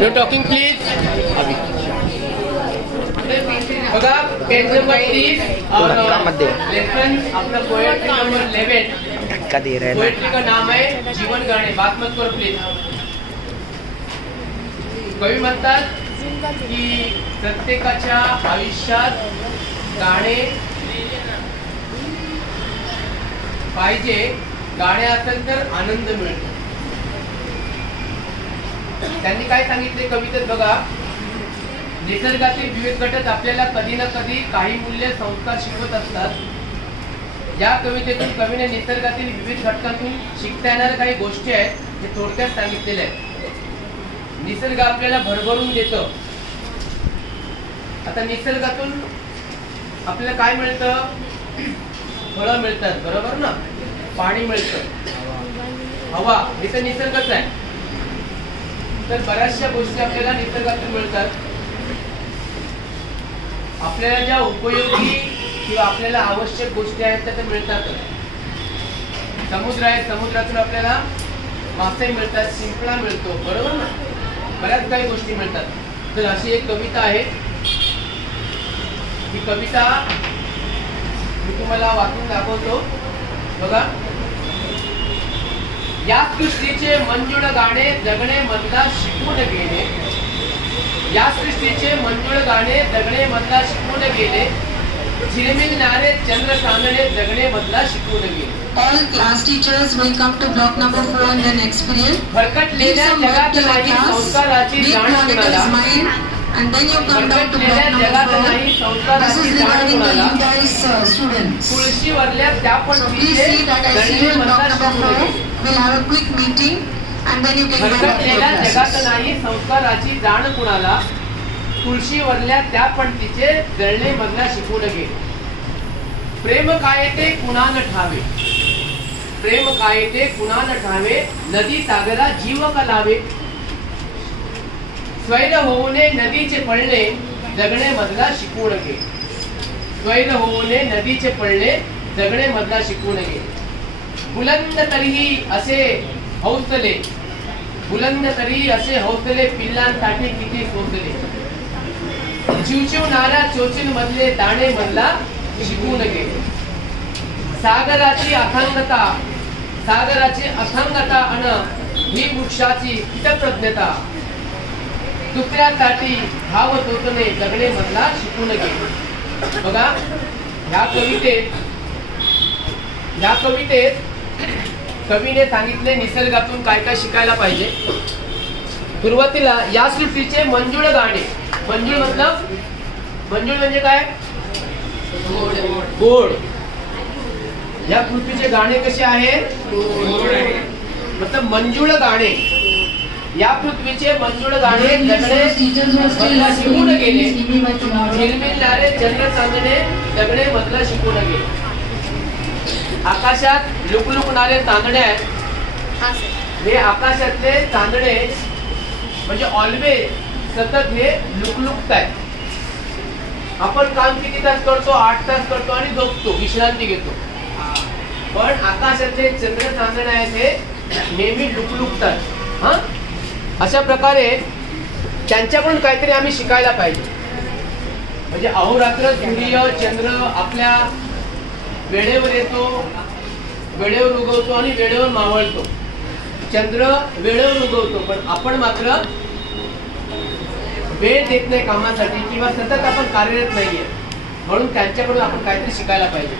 No talking please. बघा page number 30 और lesson अपना poetry number 11 धक्का दे रहा है। पोएट्री का नाम है जीवन गाणे. बात मत करो प्लीज. कवी म्हणतात की प्रत्येकाच्या आयुष्यात गाणे पाहिजे. गाणे असेल तर आनंद मिळतो. त्यांनी काय सांगितले कवितेत बघा, निसर्गातील विविध घटक आपल्याला कधी ना कधी काही मूल्य संस्कार शिकवत असतात. या कवितेतून कवीने निसर्गातील विविध घटकातून शिकता येणाऱ्या काही गोष्टी आहेत हे थोडक्यात सांगितलेले आहेत. निसर्ग आपल्याला भरभरून देतो. आता निसर्गातून आपल्याला काय मिळतं? फळं मिळतात, बरोबर ना? पाणी मिळतं, हवा, हे तर निसर्गच आहे. तर बऱ्याचशा गोष्टी आपल्याला निसर्गातून मिळतात. आपल्याला ज्या उपयोगी किंवा आपल्याला आवश्यक गोष्टी आहेत त्या मिळतातच. समुद्र आहे, समुद्रातून आपल्याला मासे मिळतात, शिंपला मिळतो, बरोबर ना? बऱ्याच काही गोष्टी मिळतात. तर अशी एक कविता आहे. ही कविता मी तुम्हाला वाचून दाखवतो. बघा, या सृष्टीचे मंजुळ गाणे जगणे मधला शिकून गेले. या सृष्टीचे मंजुळ गाणे जगणे मधला शिकून गेले. झिलमिलणारे चंद्र चांदणे जगणे मधला शिकून गेले. All class teachers will come to block number 4 in the next period. भरकटलेल्या जगात नाही संस्काराची जाण कुणाला. And then you come down to block number 4. This is regarding the you guys students. तुळशीवरल्या त्या पण So please see that I see you in block number 4. We'll have a quick meeting and then you can come back to भरकटलेल्या the जगात classes. नाही संस्काराची जाण कुणाला. तुळशीवरल्या त्या पंथीचे जळणे मधला शिकून गेले. प्रेम काय ते कुणान ठावे. प्रेम काय ते कुणान ठावे. नदी सागरा जीव कलावे. स्वैर होऊने नदीचे पळणे जगणे मधला शिकून गेले. स्वैर होऊने नदीचे पळणे जगणे मधला शिकून गेले. बुलंद तरीही असे हौसले. बुलंद तरी असे हौसले पिल्लांसाठी किती सोसले. चिवचिवणाऱ्या चोचीन मधले दाणे मधला शिकून गेले. सागराची अथांगता. सागराची अथांगता अन ही वृक्षाची हितप्रज्ञता. दुसऱ्यासाठी भाव तोतणे जगणे मधला शिकून गेले. बघा, ह्या कवितेत कवीने सांगितले निसर्गातून काय काय शिकायला पाहिजे. सुरुवातीला या सृष्टीचे मंजुळ गाणे. मंजुळ म्हणजे काय? गोड. या पृथ्वीचे गाणे कसे आहेत? मतलब मंजुळ गाणे. या पृथ्वीचे मंजुळ गाणे जगणे मधला शिकून गेले. झिलमिलणारे चंद्र चांदणे जगणे मधला शिकून गेले. आकाशात लुकलुकणारे चांदणे आहेत. हे आकाशातले चांदणे म्हणजे ऑलवेज सतत हे लुकलुकत आहेत. आपण काम किती तास करतो? 8 तास करतो आणि झोपतो, विश्रांती घेतो. पण आकाशातले चंद्र चांदणे आहेत हे नेहमी लुकलुकतात. हा, अशा प्रकारे त्यांच्याकडून काहीतरी आम्ही शिकायला पाहिजे. म्हणजे अहोरात्र सूर्य चंद्र आपल्या वेळेवर येतो, वेळेवर उगवतो आणि वेळेवर मावळतो. चंद्र वेळेवर उगवतो, पण आपण मात्र वेळ देत नाही कामासाठी किंवा सतत आपण कार्यरत नाहीये. म्हणून त्यांच्याकडून आपण काहीतरी शिकायला पाहिजे.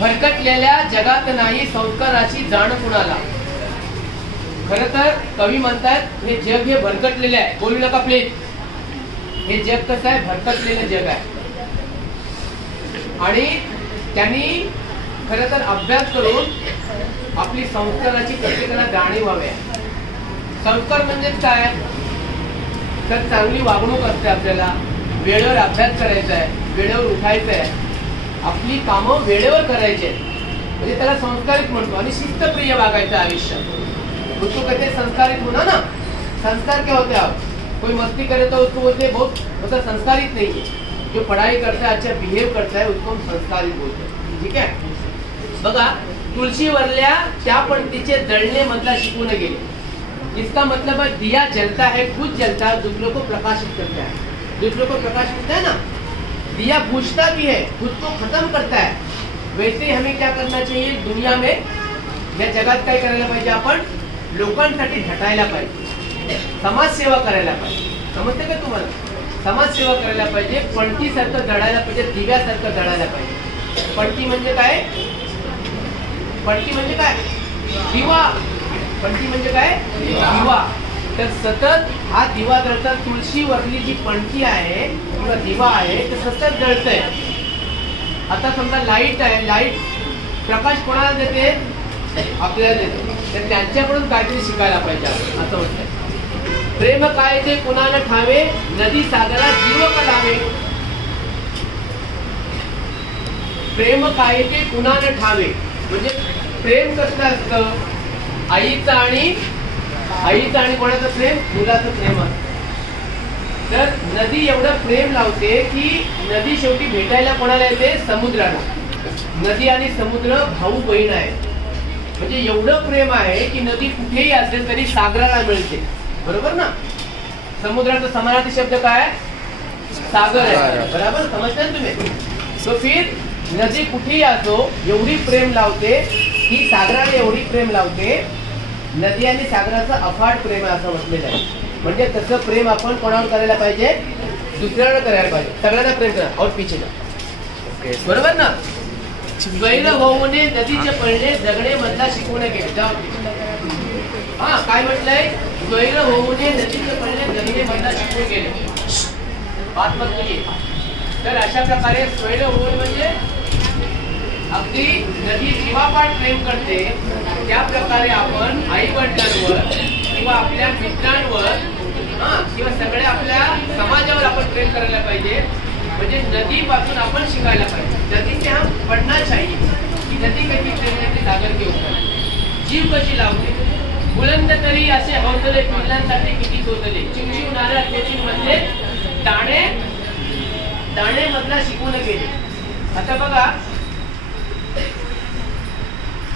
भरकटलेल्या जगात नाही संस्काराची जाण कुणाला. खर तर कवी म्हणतात हे जग हे भरकटलेले आहे. बोलू नका प्लीज. हे जग कसं आहे? भरकटलेलं जग आहे. आणि त्यांनी खर तर अभ्यास करून आपली संस्काराची प्रत्येकाला जाणीव व्हावी. संस्कार म्हणजे काय? तर चांगली वागणूक असते. आपल्याला वेळेवर अभ्यास करायचा आहे, वेळेवर उठायचं आहे, आपली कामं वेळेवर करायची आहेत, म्हणजे त्याला संस्कारित म्हणतो. आणि शिस्तप्रिय वागायचं आयुष्यात. उसको कहते हैं संस्कारित होना ना. संस्कार क्या होते हैं? आप कोई मस्ती करे तो उसको बोलते हैं बहुत मतलब संस्कारित नहीं है. जो पढ़ाई करता है, अच्छा बिहेव करता है, उसको हम संस्कारित बोलते हैं. ठीक है. बघा, तुळशीवरल्या त्या पंक्तीचे जळणे मधला शिकून गेले। इसका मतलब है दिया जलता है, खुद जलता है, दूसरों को प्रकाशित करता है। दूसरों को प्रकाशित करता है ना, दिया बुझता भी है, खुद को खत्म करता है। वैसे ही हमें क्या करना चाहिए दुनिया में, या जगात काय करायला पाहिजे, आपण लोकांसाठी झटायला पाहिजे, समाजसेवा करायला पाहिजे। समजते का तुम्हाला? समाजसेवा करायला पाहिजे, पणतीसारखं जळायला पाहिजे, दिव्यासारखं जळायला पाहिजे। पणती म्हणजे काय? पणती म्हणजे काय? दिवा। पणती म्हणजे काय? दिवा। तर सतत हा दिवा जळतात, तुळशीवरली जी पणती आहे किंवा दिवा आहे ते सतत जळतंय। आता समजा लाईट आहे, लाईट प्रकाश कोणाला देते? आपल्याला देते। तर त्यांच्याकडून काहीतरी शिकायला पाहिजे असं म्हणतात। प्रेम काय ते कुणाला ठावे, नदी सागरा जीव कलावे। प्रेम काय ते कुणाला ठावे म्हणजे प्रेम कसं असतं? आईचं आणि कोणाचं प्रेम? मुलाचं प्रेम असतं। तर नदी एवढं प्रेम लावते की नदी शेवटी भेटायला कोणाला येते? समुद्राला। नदी आणि समुद्र भाऊ बहीण आहे, म्हणजे एवढं प्रेम आहे की नदी कुठेही असेल तरी सागराला मिळते, बरोबर ना? समुद्राचा समानार्थी शब्द काय? सागर आहे, बरोबर? समजता ना तुम्ही? तो फिर नदी कुठेही असो एवढी प्रेम लावते की सागराला एवढी प्रेम लावते। नदी आणि सागराचं अफाट प्रेम आहे असं म्हटलेलं आहे। म्हणजे तसं प्रेम आपण कोणावर करायला पाहिजे? दुसऱ्यावर करायला पाहिजे, सगळ्यांना प्रेम करा। और पीछे जा, बरोबर ना? स्वैर होऊने नदीचे पळणे जगणे मधला शिकवणे गेले। हा काय म्हटलंय? स्वैर होऊने नदीचे पळणे जगणे मधला शिकवून गेले। बात मत कीजिए। तर अशा प्रकारे स्वैर होऊन म्हणजे अगदी नदी जीवापाड प्रेम करते, त्या प्रकारे आपण आई वडिलांवर किंवा आपल्या मित्रांवर किंवा सगळ्या आपल्या समाजावर आपण प्रेम करायला पाहिजे। म्हणजे नदीपासून आपण शिकायला पाहिजे। नदी से हम पढ़ना चाहिए की नदी कशी प्रेम करते, सागर के ऊपर जीव कशी लावते। बुलंद तरी असे हौसले पिल्लांसाठी किती सोसले, चिमचिमणाऱ्या कोचिंगमध्ये दाणे दाणे मधला शिकवून गेले। आता बघा,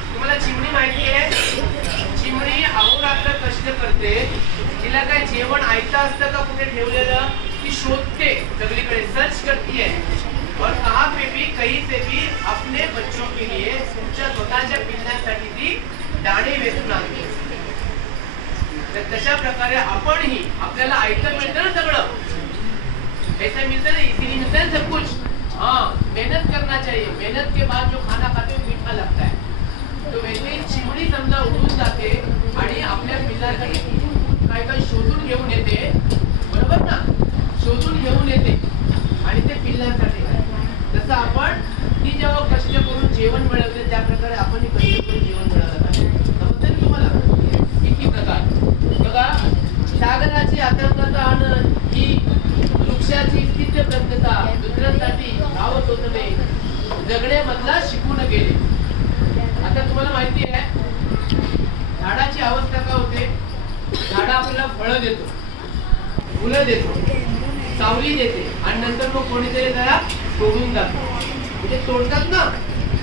तुम्हाला चिमणी माहिती आहे? चिमणी अहोरात्र कष्ट करते, तिला काय जेवण आयतं असतं का कुठे ठेवलेलं? ती शोधते, सगळीकडे सर्च करती है और कहाँ पे भी कहीं से भी अपने बच्चों के लिए, तुमच्या स्वतःच्या पिल्लांसाठी ती दाणे वेचून आणते। तर तशा प्रकारे आपणही, आपल्याला आयतं मिळतं ना सगळं, ऐसा मिलता है, इसीलिए मिलता है सब कुछ। हाँ, मेहनत करना चाहिए, मेहनत के बाद जो खाना खाते हैं मीठा लगता है। तो वैसे ही चिमणी समजा उठून जाते आणि आपल्या पिल्लांसाठी काय काय शोधून घेऊन येते, बरोबर ना? शोधून घेऊन येते आणि ते पिल्लांसाठी जसं आपण ती जेव्हा कष्ट करून जेवण मिळवते त्या प्रकारे आपण कष्ट करून जेवण मिळवलं पाहिजे। समजतं तुम्हाला? किती प्रकार बघा, सागराची आतंकता ही वृक्षाची स्थित्यप्रज्ञता, दुसऱ्यांसाठी भाव सोसणे जगणे मधला शिकून गेले। आता तुम्हाला माहिती आहे झाडाची अवस्था काय होते? झाड आपल्याला फळं देतो, फुलं देतो, सावली देते आणि नंतर मग कोणीतरी त्याला तोडून जातो। म्हणजे तोडतात ना,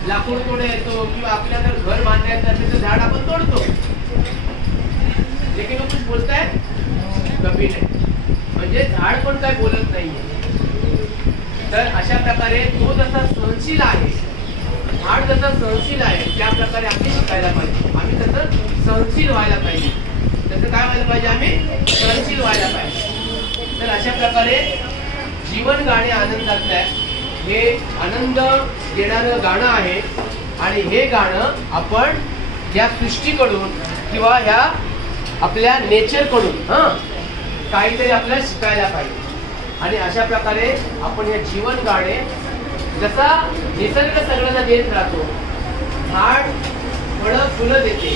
लाकूड तोडा येतो किंवा आपल्याला घर बांधायचं असेल तर झाड आपण तोडतो, लेकिन कुछ बोलताय कभी नाही, म्हणजे झाड पण काय बोलत नाहीये। तर अशा प्रकारे तो जसा सहनशील आहे, झाड जसा सहनशील आहे त्या प्रकारे आम्ही शिकायला पाहिजे। आम्ही तसं सहनशील व्हायला पाहिजे। तसं काय व्हायला पाहिजे? आम्ही सहनशील व्हायला पाहिजे। तर अशा प्रकारे जीवन गाणे आनंदातलं आहे, हे आनंद देणारं गाणं आहे आणि हे गाणं आपण या सृष्टीकडून किंवा ह्या आपल्या नेचरकडून काहीतरी आपल्याला शिकायला पाहिजे। आणि अशा प्रकारे आपण हे जीवन गाणे, जसा निसर्ग सगळ्यांना देत राहतो, झाड फळं फुलं देते,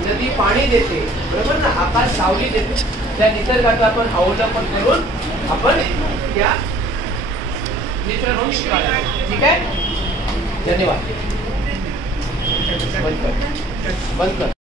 नदी पाणी देते, बरोबर ना? आकाश सावली देते, त्या निसर्गाचं आपण अवलंबन करून आपण त्या निसर्ग शिकायला। ठीक आहे, धन्यवाद। बंद कर, बंद कर।